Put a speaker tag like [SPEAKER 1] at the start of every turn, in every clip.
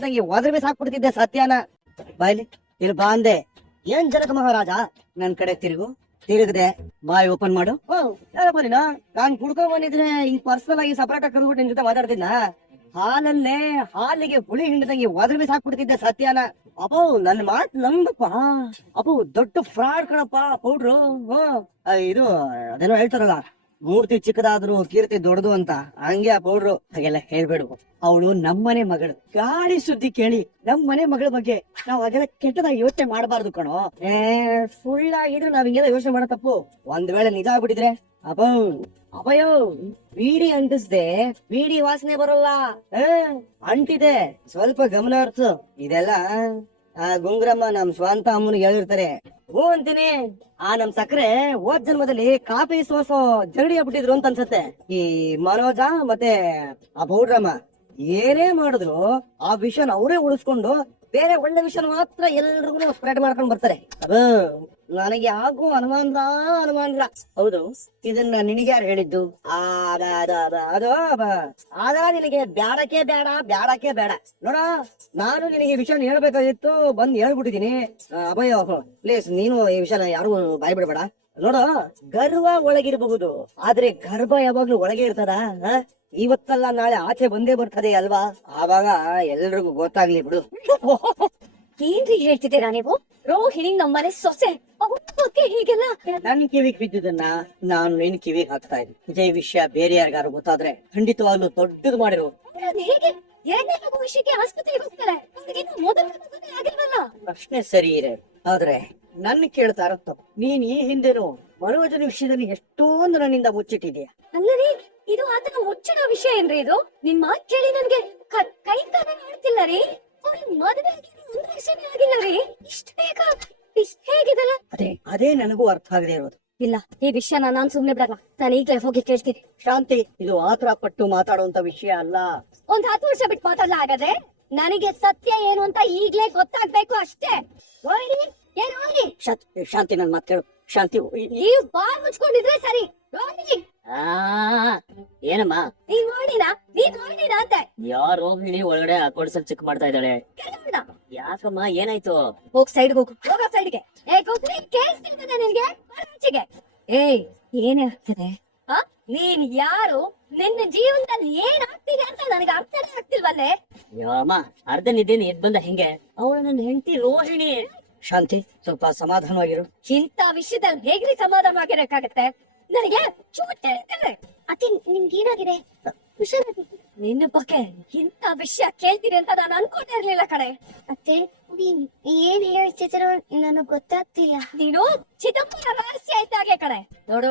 [SPEAKER 1] ಹಿಂಡ್ದಂಗೆ ಒದ್ರ B ಸಾಕ್ಬಿಡ್ತಿದ್ದೆ ಸತ್ಯನ. ಬಾಯ್ಲಿ ಇಲ್ಲಿ ಬಾ ಅಂದೆ. ಏನ್ ಜನಕ ಮಹಾರಾಜ? ನನ್ ಕಡೆ ತಿರುಗು. ತಿರುಗದೆ, ಬಾಯ್ ಓಪನ್ ಮಾಡು. ಯಾರಪ್ಪ ನೀನು? ಕುಡ್ಕೊಂಡ್ ಬಂದಿದ್ರೆ ಹಿಂಗ್ ಪರ್ಸನಲ್ ಆಗಿ ಸಪರೇಟ್ ಆಗಿ ಕರ್ದ್ಬಿಟ್ಟು ನಿನ್ ಜೊತೆ ಮಾತಾಡ್ತಿದ್ನ? ಹಾಲಲ್ಲೇ, ಹಾಲಿಗೆ ಹುಳಿ ಹಿಂಡ್ದಂಗೆ ಒದ್ರ ಬಿ ಸಾಕ್ಬಿಡ್ತಿದ್ದೆ ಸತ್ಯನ. ಅಪ್ಪ, ನನ್ ಮಾತ್ ನಂಬಪ್ಪ. ಅಪ್ಪ, ದೊಡ್ಡ ಫ್ರಾಡ್ ಕಣಪ್ಪ, ಪೌಡ್ರು. ಇದು ಅದೇನೋ ಹೇಳ್ತಾರಲ್ಲ. ಮೂರ್ತಿ ಚಿಕ್ಕದಾದ್ರು ಕೀರ್ತಿ ದೊಡ್ಡದು ಅಂತ ಹಂಗೆ ಆ ಪೌಡ್ರು ಹಾಗೆಲ್ಲ ಹೇಳ್ಬೇಡು. ಅವಳು ನಮ್ಮನೆ ಮಗಳು. ಗಾಳಿ ಸುದ್ದಿ ಕೇಳಿ ನಮ್ಮನೆ ಮಗಳ ಬಗ್ಗೆ ನಾವ್ ಅದೆಲ್ಲ ಕೆಟ್ಟದಾಗ ಯೋಚನೆ ಮಾಡಬಾರ್ದು ಕಣೋ. ಏ ಆಗಿದ್ರೆ ನಾವ್ ಹಿಂಗೆಲ್ಲ ಯೋಚನೆ ಮಾಡೋ ತಪ್ಪು. ಒಂದ್ ವೇಳೆ ನಿಜ ಆಗ್ಬಿಟ್ಟಿದ್ರೆ ಅಪ್ಪ ಅಪಯೋ ಬೀಡಿ ಅಂಟಿಸ್ದೆ, ಬೀಡಿ ವಾಸನೆ ಬರಲ್ಲ. ಅಂಟಿದೆ. ಸ್ವಲ್ಪ ಗಮನ ಹರ್ಸು ಇದೆಲ್ಲ, ಆ, ಗುಂಗ್ರಮ್ಮ ನಮ್ ಸ್ವಂತ ಅಮ್ಮನಿಗೆ ಹೇಳಿರ್ತಾರೆ. ಹೂ ಅಂತೀನಿ. ಆ ನಮ್ ಸಕ್ರೆ ಹೋದ್ ಜನ್ಮದಲ್ಲಿ ಕಾಫಿ ಸೋಸೋ ಜಗಡಿ ಆಗ್ಬಿಟ್ಟಿದ್ರು ಅಂತ ಅನ್ಸುತ್ತೆ. ಈ ಮನೋಜ ಮತ್ತೆ ಆ ಪೌಡ್ರಮ್ಮ ಏನೇ ಮಾಡಿದ್ರು ಆ ವಿಷನ್ ಅವರೇ ಉಳಿಸ್ಕೊಂಡು ಬೇರೆ ಒಳ್ಳೆ ವಿಷನ್ ಮಾತ್ರ ಎಲ್ರಿಗೂ ಸ್ಪ್ರೆಡ್ ಮಾಡ್ಕೊಂಡ್ ಬರ್ತಾರೆ. ನನಗೆ ಯಾಕು ಹನುಮಾನ್ರ ಹನುಮಾನ್ರ ಹೌದು ಇದನ್ನ ನಿನಗೆ ಯಾರು ಹೇಳಿದ್ದು? ಅದ, ಆದ ನಿನಗೆ ಬ್ಯಾಡಕ್ಕೆ ಬೇಡ ಬ್ಯಾಡಕ್ಕೆ ಬೇಡ ನೋಡ ನಾನು ನಿನಗೆ ವಿಷಯ ಹೇಳ್ಬೇಕಾಗಿತ್ತು ಬಂದ್ ಹೇಳ್ಬಿಟ್ಟಿದೀನಿ ಅಭಯ ಪ್ಲೀಸ್ ನೀನು ಈ ವಿಷಯ ಯಾರು ಬಾಯ್ ಬಿಡಬೇಡ ನೋಡು ಗರ್ವ ಒಳಗಿರಬಹುದು ಆದ್ರೆ ಗರ್ಭ ಯಾವಾಗ್ಲೂ ಒಳಗೆ ಇರ್ತದ? ಇವತ್ತಲ್ಲ ನಾಳೆ ಆಚೆ ಬಂದೇ ಬರ್ತದೆ ಅಲ್ವಾ? ಆವಾಗ ಎಲ್ರಿಗೂ ಗೊತ್ತಾಗ್ಲಿ ಬಿಡು.
[SPEAKER 2] ಏನ್ರಿ ಹೇಳ್ತಿದ್ದೀರಾ ನೀವು? ರೋಹಿಣಿ ನಮ್ಮನೆ ಸೊಸೆ. ಹೀಗೆಲ್ಲ
[SPEAKER 1] ನನ್ ಕಿವಿಗ್ ಬಿದ್ದುದನ್ನ ನಾನು ನಿನ್ ಕಿವಿಗ್ ಹಾಕ್ತಾ ಇದ್ದೀನಿ. ಇದೇ ವಿಷಯ ಬೇರೆ ಯಾರಿಗಾರು ಗೊತ್ತಾದ್ರೆ ಖಂಡಿತವಾಗ್ಲೂ ದೊಡ್ಡದು ಮಾಡಿರು.
[SPEAKER 2] ಅದ್ ಹೇಗೆ? ಎರಡನೇ ಮಗು ವಿಷಯಕ್ಕೆ ಆಸ್ಪತ್ರೆಗೆ ಹೋಗ್ತಾರೆ. ಅವ್ರಿಗಿನ್ನೂ ಮೊದಲ ಮಗುನೇ ಆಗಿಲ್ವಲ್ಲ?
[SPEAKER 1] ಪ್ರಶ್ನೆ ಸರಿ ಇದೆ. ಆದ್ರೆ ನನ್ ಕೇಳ್ತಾ ಇರೋ ತಪ್ಪು. ನೀನ್ ಈ ಹಿಂದೆನೂ ಮನೋಜನ ವಿಷಯದಲ್ಲಿ ಎಷ್ಟೊಂದು ನನ್ನಿಂದ ಮುಚ್ಚಿಟ್ಟಿದ್ಯಾ?
[SPEAKER 2] ಅಲ್ಲರಿ ಇದು ಆತನ ಮುಚ್ಚಿನ ವಿಷಯ ಏನ್ರಿ ಇದು? ನಿನ್ ಮಾತ್ ಕೇಳಿ ನನ್ಗೆ. ಕ- ಕೈ ಕಾಲ ನೋಡ್ತಿಲ್ಲ ರೀ. ಮದ ಮದುವೆ
[SPEAKER 1] ಅದೇ ನನಗೂ ಅರ್ಥ ಆಗದೆ ಇರೋದು.
[SPEAKER 2] ಇಲ್ಲ ಈ ವಿಷಯ ನಾನ್ ಸುಮ್ನೆ ಬಿಡಲ್ಲ. ನಾನು ಈಗಲೇ ಹೋಗಿ ಕೇಳ್ತೀನಿ.
[SPEAKER 1] ಶಾಂತಿ ಇದು ಆತರ ಪಟ್ಟು ಮಾತಾಡುವಂತ ವಿಷಯ ಅಲ್ಲ.
[SPEAKER 2] ಒಂದ್ ಹತ್ತು ವರ್ಷ ಬಿಟ್ಟು ಮಾತಾಡ್ಲ ಆಗದೆ ನನಗೆ ಸತ್ಯ ಏನು ಅಂತ ಈಗ್ಲೇ ಗೊತ್ತಾಗ್ಬೇಕು ಅಷ್ಟೇ. ರೋಹಿಣಿ ಏನ್ ರೋಹಿಣಿ
[SPEAKER 1] ಶಾಂತಿ ಶಾಂತಿ ನನ್ ಮಾತು ಕೇಳು. ಶಾಂತಿ
[SPEAKER 2] ನೀವು ಬಾ ಮುಚ್ಕೊಂಡಿದ್ರೆ ಸರಿ. ರೋಹಿಣಿ
[SPEAKER 1] ಆ ಏನಮ್ಮ?
[SPEAKER 2] ನೀನ್ ನೋಡಿನ ನೀನ್ ನೋಡಿನ ಅಂತ?
[SPEAKER 1] ಯಾರು ರೋಹಿಣಿ ಒಳಗಡೆ ಅಕೌಂಟ್ಸ್ ಚೆಕ್ ಮಾಡ್ತಾ ಇದ್ದಾಳೆ. ಯಾಕಮ್ಮ ಏನಾಯ್ತು?
[SPEAKER 2] ಹೋಗ್ ಸೈಡ್ ಹೋಗು. ಹೋಗ ಸೈಡ್ಗೆ ಏ ಕೂತ್ರಿ ಕೇಳಿಸ್ತಿರ್ತದೆ ನಿನ್ಗೆ? ಆಚೆಗೆ ಏಯ್ ಏನೇ ಆಗ್ತದೆ? ಆ ನೀನ್ ಯಾರು? ನಿನ್ನ ಜೀವನದಲ್ಲಿ ಏನ್ ಆಗ್ತಿದೆ ಅಂತ ನನಗೆ ಅರ್ಥನೇ ಆಗ್ತಿಲ್ವಲ್ಲೇ?
[SPEAKER 1] ಅಮ್ಮ ಅರ್ಧ ನಿದ್ದೇನೆ ಎದ್ ಬಂದ ಹೆಂಗೆ? ಅವಳು ನನ್ನ ಹೆಂಡತಿ ರೋಹಿಣಿ. ಶಾಂತಿ ಸ್ವಲ್ಪ ಸಮಾಧಾನವಾಗಿರು.
[SPEAKER 2] ಇಂಥ ವಿಷಯದಲ್ಲಿ ಹೇಗ್ರಿ ಸಮಾಧಾನವಾಗಿರಕ್ಕಾಗತ್ತೆ ನನಗೆ ಚೂಟ್ ಅತಿ ನಿಮ್ಗೆ ಏನಾಗಿದೆ ಹುಷಾರಾಗಿ. ನಿನ್ನ ಬಗ್ಗೆ ಇಂಥ ವಿಷಯ ಕೇಳ್ತೀರಿ ಅಂತ ನಾನು ಅನ್ಕೊಂಡೇ ಇರ್ಲಿಲ್ಲ ಕಡೆ
[SPEAKER 3] ಅತ್ತೆ ನೀನ್ ಏನ್ ಹೇಳ್ತಿದ್ರು ನನಗ್ ಗೊತ್ತಾಗ್ತಿಲ್ಲ.
[SPEAKER 2] ನೀನು ಚಿದಂಬರ ರಹಸ್ಯ ಇದ್ದಾಗೆ ಕಡೆ ನೋಡು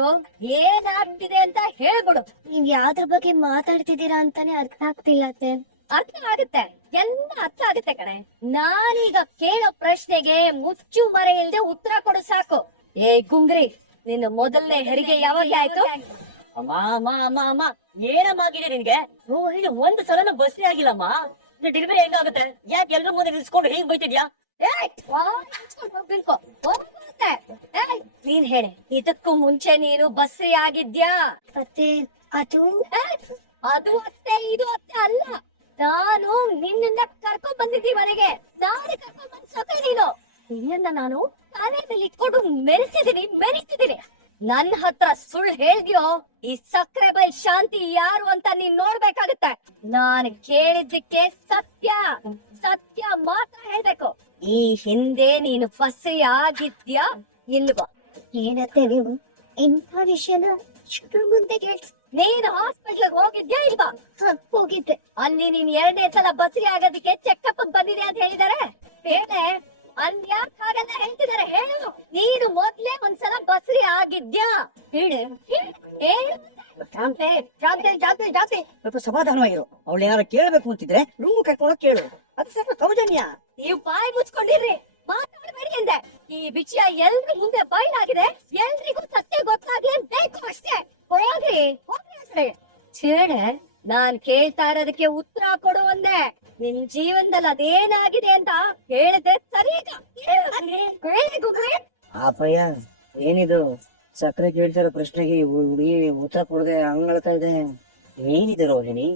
[SPEAKER 2] ಏನಾಗ್ತಿದೆ ಅಂತ ಹೇಳ್ಬಿಡು.
[SPEAKER 3] ನೀವ್ ಯಾವ್ದ್ರ ಬಗ್ಗೆ ಮಾತಾಡ್ತಿದ್ದೀರಾ ಅಂತಾನೆ ಅರ್ಥ ಆಗ್ತಿಲ್ಲ ಅತ್ತೆ.
[SPEAKER 2] ಅರ್ಥ ಆಗುತ್ತೆ. ಎಲ್ಲ ಅರ್ಥ ಆಗುತ್ತೆ ಕಣೆ. ನಾನೀಗ ಕೇಳೋ ಪ್ರಶ್ನೆಗೆ ಮುಚ್ಚು ಮರೆ ಇಲ್ದೆ ಉತ್ತರ ಕೊಡು ಸಾಕು. ಏ ಗುಂಗ್ರಿ ನಿನ್ನ ಮೊದಲನೇ ಹೆರಿಗೆ ಯಾವಾಗ ಆಯ್ತು
[SPEAKER 1] ಅಮ್ಮ ಅಮ್ಮ ಅಮ್ಮ ಅಮ್ಮ ಏನಮ್ಮ ಆಗಿದೆ ನಿನ್ಗೆ ರೋಹಿಣಿ ಒಂದು ಸಲನ ಬಸ್ಸೇ ಆಗಿಲ್ಲಮ್ಮ. ಡೆಲಿವರಿ ಹೆಂಗಾಗುತ್ತೆ? ಯಾಕೆ ಎಲ್ರ ಮುಂದೆ ನಿಲ್ಸ್ಕೊಂಡು ಹೇಗ್ ಬೈತಿದ್ಯಾ?
[SPEAKER 2] ನೀನ್ ಹೇಳಿ ಇದಕ್ಕೂ ಮುಂಚೆ ನೀನು ಬಸ್ಸೇ ಆಗಿದ್ಯಾ?
[SPEAKER 3] ಅತ್ತೆ ಅದು?
[SPEAKER 2] ಅದು ಅತ್ತೆ ಇದು ಅತ್ತೆ ಅಲ್ಲ. ನಾನು ನಿನ್ನನ್ನ ಕರ್ಕೊಂಡ್ ಬಂದಿದ್ದೀನಿ ಮನೆಗೆ. ನಾನು ಕರ್ಕೊಂಡ್ ಬಂದ್ ಸೊಕೆ ನೀನು. ನಿನ್ನ ನಾನು ಕಾಲೇಜಲ್ಲಿ ಇಟ್ಕೊಂಡು ಮೆರೆಸಿದೀನಿ ಮೆರೆಸಿದೀನಿ ನನ್ನ ಹತ್ರ ಸುಳ್ಳು ಹೇಳ್ದ್ಯೋ? ಈ ಸಕ್ಕರೆ ಬೈ ಶಾಂತಿ ಯಾರು ಅಂತ ನೀನ್ ನೋಡ್ಬೇಕಾಗತ್ತೆ. ನಾನ್ ಕೇಳಿದ್ದಕ್ಕೆ ಸತ್ಯ. ಸತ್ಯ ಮಾತ್ರ ಹೇಳ್ಬೇಕು. ಈ ಹಿಂದೆ ನೀನು ಫಸಿ ಆಗಿದ್ಯಾ ಇಲ್ವಾ?
[SPEAKER 3] ಏನತ್ತೆ ನೀವು? ಇಂಥ ವಿಷಯನ ಮುಂದೆ ಕೇಳಿಸ್
[SPEAKER 2] ನೀನು ಹಾಸ್ಪಿಟ್ಲ್ ಹೋಗಿದ್ಯಾ ಇಲ್ವಾ?
[SPEAKER 3] ಹೋಗಿದ್ದೆ.
[SPEAKER 2] ಅಲ್ಲಿ ನೀನ್ ಎರಡನೇ ಸಲ ಬಸ್ರಿ ಆಗೋದಕ್ಕೆ ಚೆಕ್ಅಪ್ ಬಂದಿದೆ ಅಂತ ಹೇಳಿದಾರೆ. ಬೇಳೆ ಅನ್ಯಾಕ್ ಹಾಗೆಲ್ಲ ಹೇಳ್ತಿದಾರೆ ಹೇಳು ನೀನು ಮೊದ್ಲೇ ಒಂದ್ಸಲ ಆಗಿದ್ಯಾ ಹೇಳು. ಹೇಳು, ಹೇಳು
[SPEAKER 1] ಶಾಂತಿ ಶಾಂತಿ ಶಾಂತಿ ಶಾಂತಿ. ಸ್ವಲ್ಪ ಸಮಾಧಾನವಾಗಿರು. ಅವಳು ಏನಾರ ಕೇಳಬೇಕು ಅಂತಿದ್ರೆ ರೂಮ್ ಕರ್ಕೊಂಡು ಕೇಳು. ಅದು ಸ್ವಲ್ಪ ಸೌಜನ್ಯ.
[SPEAKER 2] ನೀವು ಬಾಯಿ ಮುಚ್ಕೊಂಡಿರ್ರಿ. ಮಾತಾಡಬೇಡಿ ಅಂದೆ. ಈ ವಿಷಯ ಎಲ್ರಿ ಮುಂದೆ ಆಗಿದೆ. ಎಲ್ರಿಗೂ ಸತ್ಯ ಗೊತ್ತಾಗ್ಲೇಬೇಕು ಅಷ್ಟೇ. ಹೋಗ್ರಿ ಹೋಗ್ರಿ ನಾನ್ ಕೇಳ್ತಾ ಇರೋದಕ್ಕೆ ಉತ್ತರ ಕೊಡು ಅಂದೆ. ನಿನ್ ಜೀವನದಲ್ಲಿ ಅದೇನಾಗಿದೆ ಅಂತ ಹೇಳಿದೆ ಸರಿ ಈಗ.
[SPEAKER 1] ಏನಿದು? ಸಕ್ಕರೆ ಕೇಳ್ತಿರೋ ಪ್ರಶ್ನೆಗೆ ಹುಡುಗಿ ಉತ್ತರ ಕೊಡದೆ ಹಂಗಳ್ತಾ ಇದೆ ಏನಿದೆ ರೋಹಿಣಿ?